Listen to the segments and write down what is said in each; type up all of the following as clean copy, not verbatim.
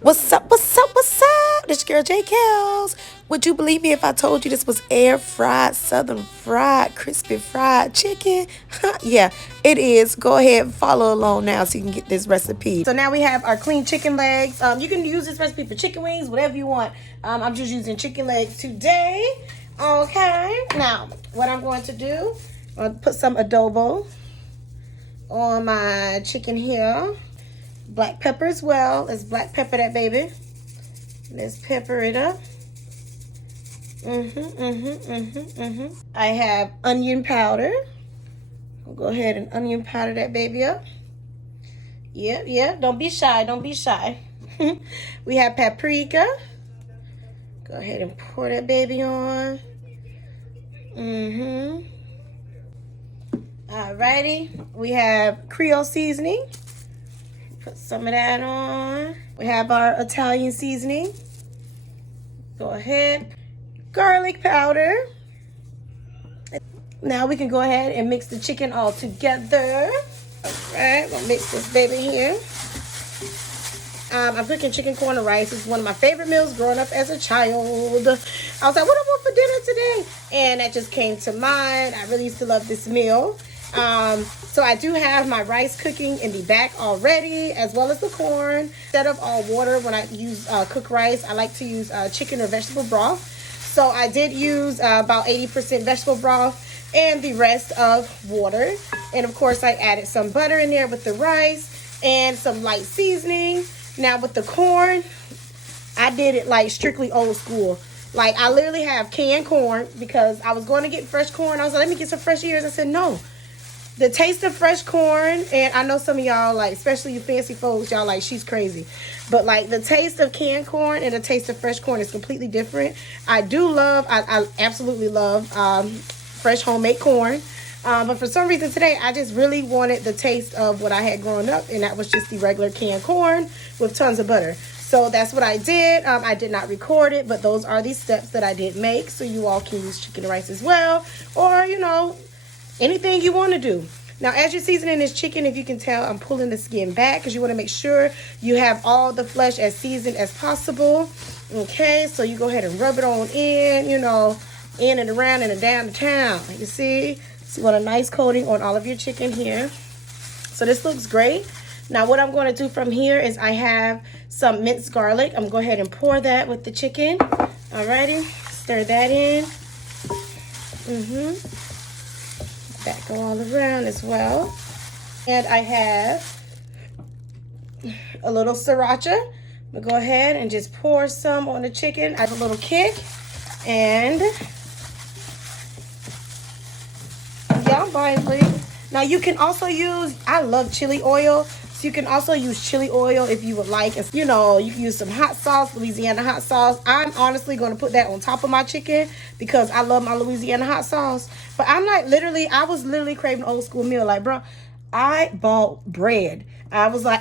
What's up? What's up? What's up? This your girl J Kels. Would you believe me if I told you this was air fried, southern fried, crispy fried chicken? Yeah, it is. Go ahead and follow along now so you can get this recipe. So now we have our clean chicken legs. You can use this recipe for chicken wings, whatever you want. I'm just using chicken legs today. Okay. Now, what I'm going to do, I'm going to put some adobo on my chicken here. Black pepper as well. Let's black pepper that baby. Let's pepper it up. I have onion powder. I'll go ahead and onion powder that baby up. Yeah. Don't be shy. Don't be shy. We have paprika. Go ahead and pour that baby on. Alrighty. We have Creole seasoning. Put some of that on. We have our Italian seasoning. Go ahead. Garlic powder. Now we can go ahead and mix the chicken all together. Alright, we'll mix this baby here. I'm cooking chicken corn and rice. It's one of my favorite meals growing up as a child. I was like, what I want for dinner today? And that just came to mind. I really used to love this meal. So I do have my rice cooking in the back already, as well as the corn. Instead of all water, when I use cooked rice, I like to use chicken or vegetable broth. So I did use about 80% vegetable broth and the rest of water. And of course, I added some butter in there with the rice and some light seasoning. Now with the corn, I did it like strictly old school. Like I literally have canned corn because I was going to get fresh corn. I was like, let me get some fresh ears. I said, no. The taste of fresh corn, and I know some of y'all, like, especially you fancy folks, y'all like, she's crazy. But, like, the taste of canned corn and the taste of fresh corn is completely different. I absolutely love fresh homemade corn. But for some reason today, I just really wanted the taste of what I had growing up, and that was just the regular canned corn with tons of butter. So that's what I did. I did not record it, but those are the steps that I did make. So you all can use chicken and rice as well, or, you know, anything you want to do. Now, as you're seasoning this chicken, if you can tell, I'm pulling the skin back because you want to make sure you have all the flesh as seasoned as possible. Okay, so you go ahead and rub it on in, you know, in and around and down the town. You see? So you want a nice coating on all of your chicken here. So this looks great. Now, what I'm going to do from here is I have some minced garlic. I'm going to go ahead and pour that with the chicken. Alrighty, stir that in. That go all around as well. And I have a little sriracha. I'm gonna go ahead and just pour some on the chicken. I have a little kick. And yeah, I'm buying please. Now you can also use, I love chili oil. So you can also use chili oil if you would like. You know, you can use some hot sauce, Louisiana hot sauce. I'm honestly going to put that on top of my chicken because I love my Louisiana hot sauce. But I'm like I was literally craving an old school meal. Like, bro, I bought bread. I was like,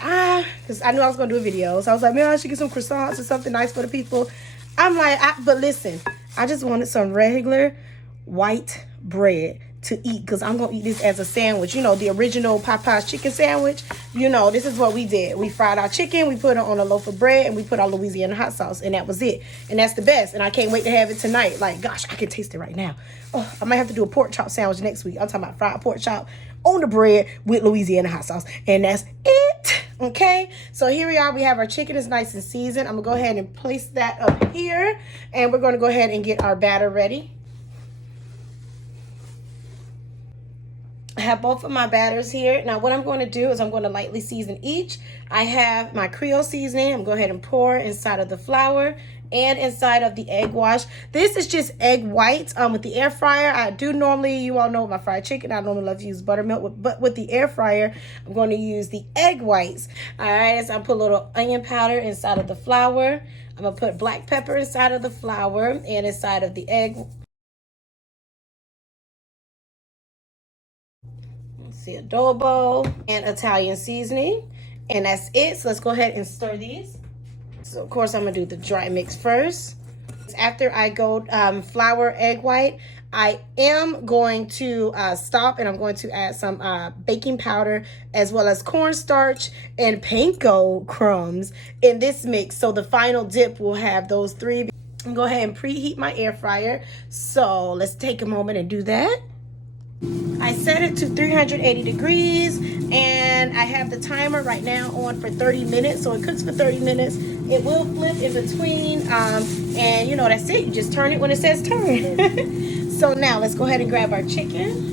because I knew I was going to do a video. So I was like, man, I should get some croissants or something nice for the people. I'm like, but listen, I just wanted some regular white bread to eat because I'm gonna eat this as a sandwich. You know, the original Popeye's chicken sandwich. You know, this is what we did. We fried our chicken, we put it on a loaf of bread, and we put our Louisiana hot sauce, and that was it. And that's the best. And I can't wait to have it tonight. Like, gosh, I can taste it right now. Oh, I might have to do a pork chop sandwich next week. I'm talking about fried pork chop on the bread with Louisiana hot sauce, and that's it. Okay, so here we are. We have our chicken is nice and seasoned. I'm gonna go ahead and place that up here, and we're gonna go ahead and get our batter ready. I have both of my batters here. Now what I'm going to do is I'm going to lightly season each. I have my Creole seasoning. I'm going to go ahead and pour inside of the flour and inside of the egg wash. This is just egg whites with the air fryer. I do normally, you all know with my fried chicken, I normally love to use buttermilk, but with the air fryer, I'm going to use the egg whites. All right, so I put a little onion powder inside of the flour. I'm going to put black pepper inside of the flour and inside of the egg. See, adobo and Italian seasoning, and that's it. So let's go ahead and stir these. So of course I'm gonna do the dry mix first. After I go flour egg white, I am going to stop, and I'm going to add some baking powder as well as cornstarch and panko crumbs in this mix. So the final dip will have those three. I'm going to go ahead and preheat my air fryer. So let's take a moment and do that. I set it to 380 degrees, and I have the timer right now on for 30 minutes. So it cooks for 30 minutes. It will flip in between, and you know, that's it. You just turn it when it says turn. So now let's go ahead and grab our chicken.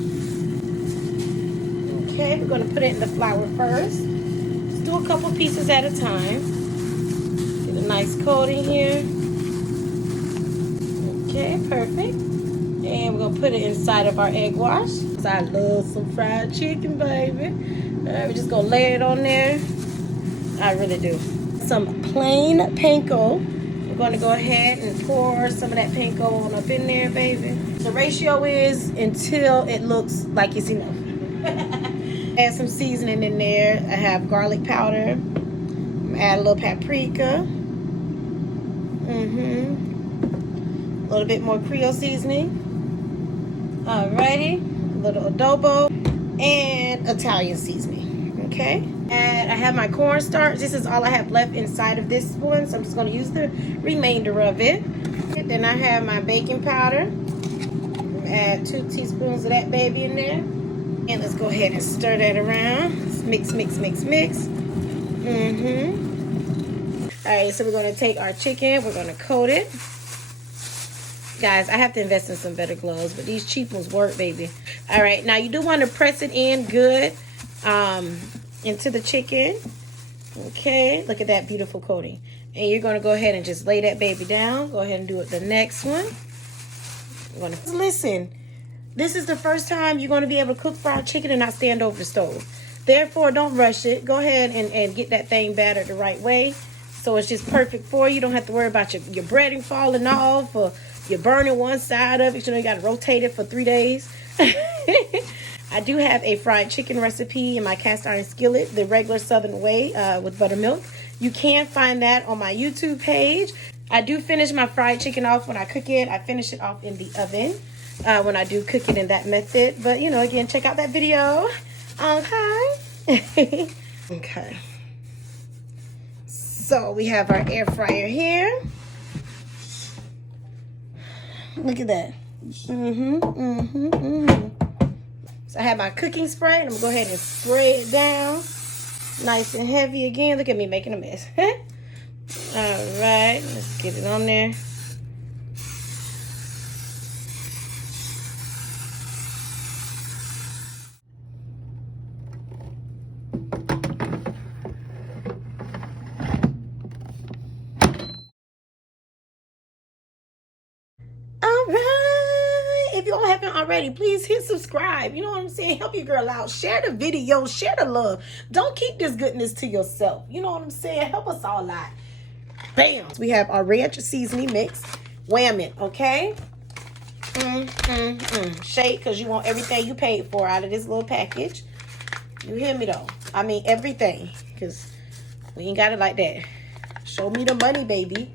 Okay, we're going to put it in the flour first. Let's do a couple pieces at a time. Get a nice coating here. Okay, perfect. And we're going to put it inside of our egg wash. I love some fried chicken, baby. We're just going to lay it on there. I really do. Some plain panko. We're going to go ahead and pour some of that panko on up in there, baby. The ratio is until it looks like it's enough. Add some seasoning in there. I have garlic powder. Add a little paprika. A little bit more Creole seasoning. Alrighty, a little adobo and Italian seasoning. Okay, and I have my cornstarch. This is all I have left inside of this one, so I'm just going to use the remainder of it. And then I have my baking powder. Add 2 teaspoons of that baby in there, and let's go ahead and stir that around. Let's mix, mix, mix, mix. Alright, so we're going to take our chicken. We're going to coat it. Guys, I have to invest in some better gloves, but these cheap ones work, baby. All right, now you do want to press it in good into the chicken. Okay, look at that beautiful coating. And you're going to go ahead and just lay that baby down. Go ahead and do it the next one. Listen, this is the first time you're going to be able to cook fried chicken and not stand over the stove. Therefore, don't rush it. Go ahead and get that thing battered the right way. So it's just perfect for you. You don't have to worry about your breading falling off, or you're burning one side of it. You know, you got to rotate it for 3 days. I do have a fried chicken recipe in my cast iron skillet, the regular Southern way with buttermilk. You can find that on my YouTube page. I do finish my fried chicken off when I cook it. I finish it off in the oven when I do cook it in that method. But, you know, again, check out that video. Okay. Okay. So we have our air fryer here. Look at that. So I have my cooking spray, and I'm gonna go ahead and spray it down nice and heavy again. Look at me making a mess. All right, let's get it on there. If you all haven't already, please hit subscribe. You know what I'm saying? Help your girl out. Share the video. Share the love. Don't keep this goodness to yourself. You know what I'm saying? Help us all out. Bam. We have our ranch seasoning mix. Wham it, okay? Shake, because you want everything you paid for out of this little package. You hear me, though? I mean, everything. Because we ain't got it like that. Show me the money, baby.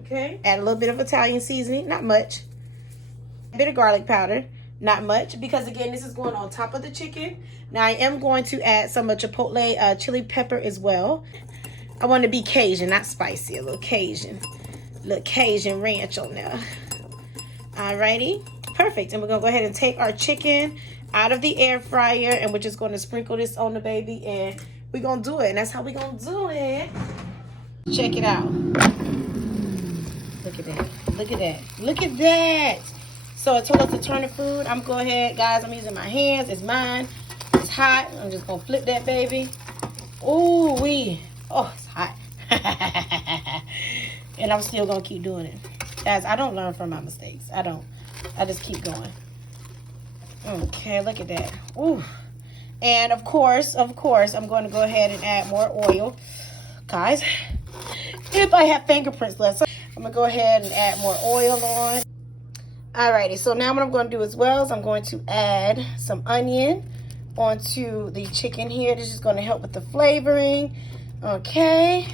Okay. Add a little bit of Italian seasoning. Not much. A bit of garlic powder, not much, because again, this is going on top of the chicken. Now I am going to add some of chipotle chili pepper as well. I want to be Cajun, not spicy. A little Cajun ranch on there. Alrighty, perfect. And we're gonna go ahead and take our chicken out of the air fryer, and we're just going to sprinkle this on the baby, and we're gonna do it. And that's how we're gonna do it. Check it out. Look at that. Look at that. Look at that. So it told us to turn the food. I'm going ahead, guys. I'm using my hands. It's mine. It's hot. I'm just going to flip that baby. Ooh, wee. Oh, it's hot. And I'm still going to keep doing it. Guys, I don't learn from my mistakes. I don't. I just keep going. Okay, look at that. Ooh. And of course, I'm going to go ahead and add more oil. Guys, if I have fingerprints left, so I'm going to go ahead and add more oil on. Alrighty, so now what I'm going to do as well is I'm going to add some onion onto the chicken here. This is going to help with the flavoring. Okay.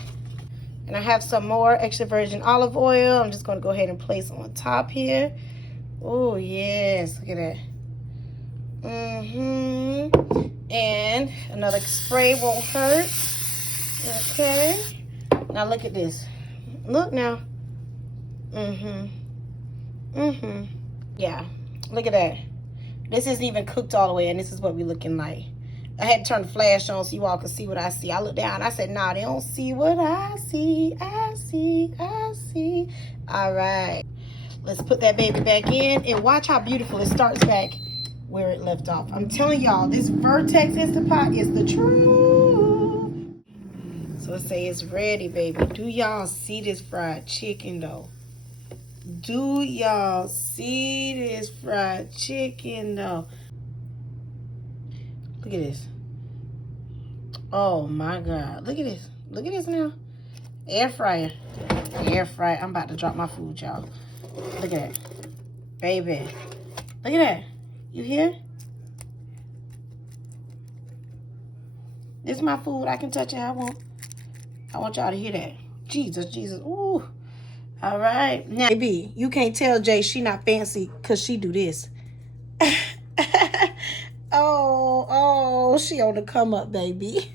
And I have some more extra virgin olive oil. I'm just going to go ahead and place on top here. Oh, yes. Look at that. And another spray won't hurt. Okay. Now look at this. Look now. Yeah. Look at that. This isn't even cooked all the way, and this is what we're looking like. I had to turn the flash on so you all could see what I see. I looked down. I said, nah, they don't see what I see. I see. All right. Let's put that baby back in and watch how beautiful it starts back where it left off. I'm telling y'all, this Vertex Instant Pot is the truth. So let's say it's ready, baby. Do y'all see this fried chicken, though? Do y'all see this fried chicken, though? Look at this. Oh, my God. Look at this. Look at this now. Air fryer. Air fryer. I'm about to drop my food, y'all. Look at that. Baby. Look at that. You hear? This is my food. I can touch it how I want. I want y'all to hear that. Jesus. Ooh. All right. Now, baby, you can't tell Jay she not fancy because she do this. Oh, she on the come up, baby.